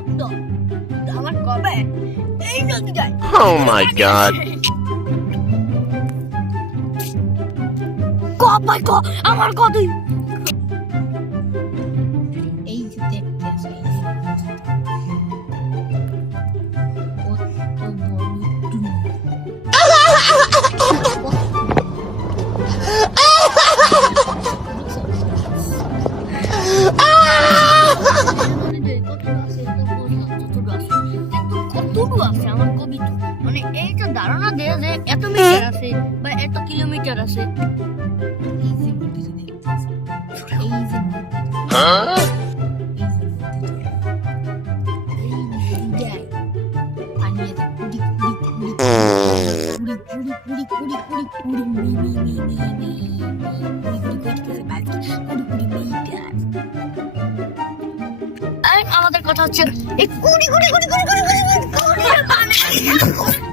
শব্দ আমার কবে এই নদী যায়। Oh my god. কপাই ক আমার কতই এই যে দেখতে আছে এই যে কত বড় টুনি। আমার কবিতা মানে এইটা ধারণা দেয় যে এত মিটার আছে বা এত কিলোমিটার আছে। এই যে নদীটা দেখতেছি, এই যে নদীটায় পানি এত কুড়ি কুড়ি কুড়ি কুড়ি কুড়ি কুড়ি কুড়ি কুড়ি me me me me me কুড়ি কুড়ি করতেছে বাকি কুড়ি কুড়ি মিটার। আর আমাদের কথা হচ্ছে এই কুড়ি কুড়ি কুড়ি কুড়ি কুড়ি কুড়ি কুড়ি